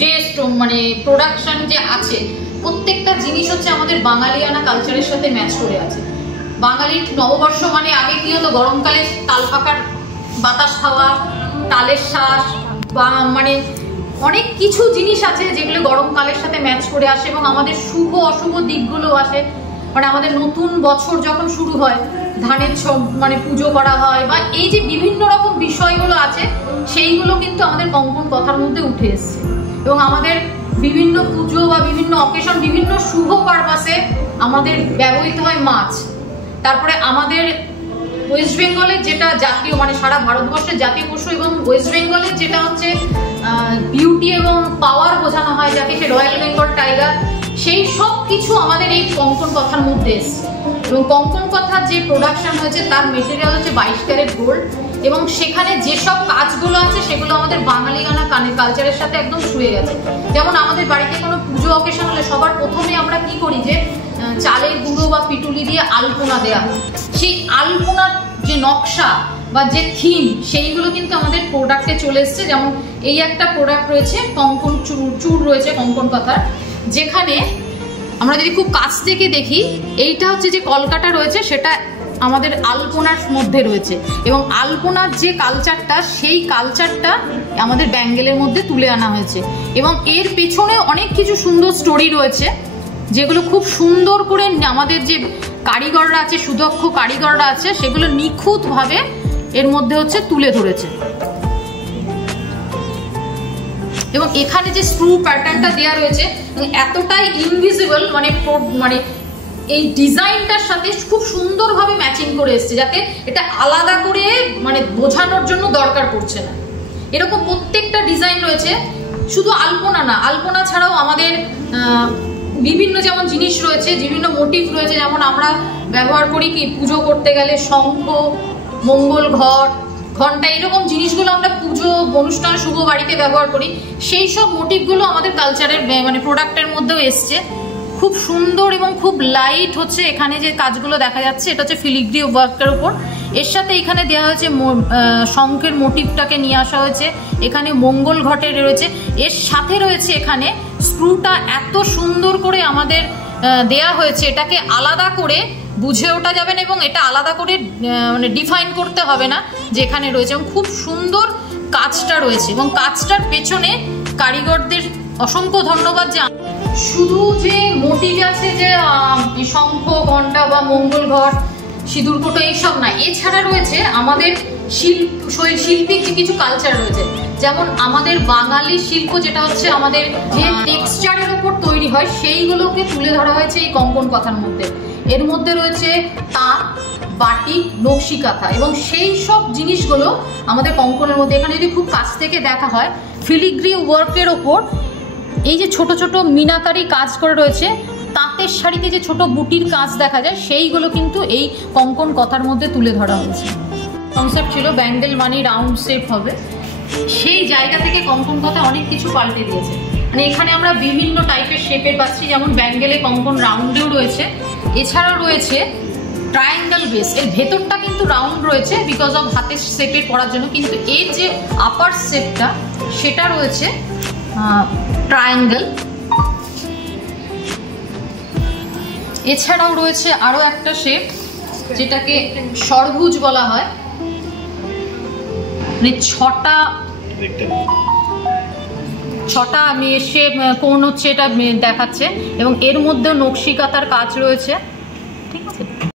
যে মানে প্রোডাকশন যে আছে প্রত্যেকটা জিনিস হচ্ছে আমাদের বাঙালিয়ানা কালচারের সাথে ম্যাচ করে আছে। বাঙালির নববর্ষ মানে আগে কি হতো, গরমকালে তাল পাকার বাতাস খাওয়া, তালের শ্বাস, বা মানে অনেক কিছু জিনিস আছে যেগুলো গরমকালের সাথে ম্যাচ করে আসে এবং আমাদের শুভ অশুভ দিকগুলো আসে। মানে আমাদের নতুন বছর যখন শুরু হয়, ধানের মানে পুজো করা হয়, বা এই যে বিভিন্ন রকম বিষয়গুলো আছে সেইগুলো কিন্তু আমাদের কঙ্কন কথার মধ্যে উঠে এসছে। এবং আমাদের বিভিন্ন পুজো বা বিভিন্ন অকেশন, বিভিন্ন শুভ পারপাসে আমাদের ব্যবহৃত হয় মাছ। তারপরে আমাদের ওয়েস্ট বেঙ্গলের যেটা জাতীয়, মানে সারা ভারতবর্ষের জাতীয় পশু, এবং ওয়েস্ট বেঙ্গলের যেটা হচ্ছে বিউটি এবং পাওয়ার বোঝানো হয় যাকে, সে রয়্যাল বেঙ্গল টাইগার, সেই সব কিছু আমাদের এই কঙ্কন কথার মধ্যে এসছে। এবং কঙ্কন কথার যে প্রোডাকশন হয়েছে তার মেটেরিয়াল হচ্ছে 22 ক্যারেট গোল্ড, এবং সেখানে যেসব কাজগুলো আছে সেগুলো আমাদের বাঙালিয়ানা কালচারের সাথে একদম ছুঁয়ে গেছে। যেমন আমাদের বাড়িতে কোনো পুজো অকেশন হলে সবার প্রথমে আমরা কি করি, যে চালের গুঁড়ো বা পিটুলি দিয়ে আলপনা দেওয়া হয়। সেই আলপনার যে নকশা বা যে থিম, সেইগুলো কিন্তু আমাদের প্রোডাক্টে চলে এসছে। যেমন এই একটা প্রোডাক্ট রয়েছে কঙ্কন চূড় রয়েছে কঙ্কন কথার, যেখানে আমরা যদি খুব কাছ থেকে দেখি, এইটা হচ্ছে যে কলকাটা রয়েছে সেটা আমাদের আলপনার মধ্যে রয়েছে, এবং আলপনার যে কালচারটা, সেই কালচারটা আমাদের ব্যাঙ্গেলের মধ্যে তুলে আনা হয়েছে। এবং এর পেছনে অনেক কিছু সুন্দর স্টোরি রয়েছে যেগুলো খুব সুন্দর করে আমাদের যে কারিগররা আছে, সুদক্ষ কারিগররা আছে, সেগুলো নিখুঁতভাবে এর মধ্যে হচ্ছে তুলে ধরেছে। এবং এখানে যে স্ক্রু প্যাটার্নটা দেওয়া রয়েছে এতটাই ইনভিজিবল, মানে এই ডিজাইনটার সাথে খুব সুন্দরভাবে ম্যাচিং করে এসছে, যাতে এটা আলাদা করে মানে বোঝানোর জন্য দরকার পড়ছে না। এরকম প্রত্যেকটা ডিজাইন রয়েছে। শুধু আলপনা না, আলপনা ছাড়াও আমাদের বিভিন্ন যেমন জিনিস রয়েছে, বিভিন্ন মোটিভ রয়েছে। যেমন আমরা ব্যবহার করি কি, পুজো করতে গেলে শঙ্খ, মঙ্গল ঘট, ঘন্টা, এরকম জিনিসগুলো আমরা পুজো অনুষ্ঠান শুভ বাড়িতে ব্যবহার করি। সেই সব মোটিভগুলো আমাদের কালচারের মানে প্রোডাক্টের মধ্যেও এসছে। খুব সুন্দর এবং খুব লাইট হচ্ছে এখানে যে কাজগুলো দেখা যাচ্ছে, এটা হচ্ছে ফিলিগ্রি ওয়ার্কের উপর। এর সাথে এখানে দেওয়া হয়েছে শঙ্খের মোটিভটাকে নিয়ে আসা হয়েছে, এখানে মঙ্গল ঘটের রয়েছে, এর সাথে রয়েছে এখানে স্ক্রুটা এত সুন্দর করে আমাদের দেয়া হয়েছে, এটাকে আলাদা করে বুঝে ওঠা যাবে না, এবং এটা আলাদা করে মানে ডিফাইন করতে হবে না যে এখানে রয়েছে। এবং খুব সুন্দর কাজটা রয়েছে, এবং কাজটার পেছনে কারিগরদের অসংখ্য ধন্যবাদ। যে শুধু যে মোটিভ আছে যে শঙ্খ, ঘণ্টা বা মঙ্গল ঘট, সিঁদুর কোটো, এইসব না, এছাড়া রয়েছে আমাদের শিল্পিক যে কিছু কালচার রয়েছে। যেমন আমাদের বাঙালি শিল্প যেটা হচ্ছে আমাদের যে টেক্সচারের উপর তৈরি হয়, সেইগুলোকে তুলে ধরা হয়েছে এই কঙ্কন কথার মধ্যে। এর মধ্যে রয়েছে তাঁত, বাটিক, নকশি কাঁথা, এবং সেই সব জিনিসগুলো আমাদের কঙ্কনের মধ্যে। এখানে যদি খুব কাছ থেকে দেখা হয়, ফিলিগ্রি ওয়ার্কের ওপর এই যে ছোট ছোট মিনাকারি কাজ করে রয়েছে, তাঁতের শাড়িতে যে ছোট বুটির কাজ দেখা যায়, সেইগুলো কিন্তু এই কঙ্কন কথার মধ্যে তুলে ধরা হয়েছে। কনসেপ্ট ছিল ব্যাঙ্গেল মানে রাউন্ড শেপ হবে, সেই জায়গা থেকে কঙ্কন কথা অনেক কিছু পাল্টে দিয়েছে। মানে এখানে আমরা বিভিন্ন টাইপের শেপের পাচ্ছি, যেমন ব্যাঙ্গেলে কঙ্কন রাউন্ডেও রয়েছে, এছাড়াও রয়েছে ট্রায়াঙ্গেল বেস। এর ভেতরটা কিন্তু রাউন্ড রয়েছে বিকজ অফ হাতের শেপে পড়ার জন্য, কিন্তু এর যে আপার শেপটা সেটা রয়েছে ট্রায়াঙ্গেল। এছাড়াও রয়েছে আরো একটা শেপ যেটাকে ষড়ভুজ বলা হয়, মানে ছটা শেপ কোন হচ্ছে এটা দেখাচ্ছে, এবং এর মধ্যেও নকশি কাঁথার কাজ রয়েছে। ঠিক আছে,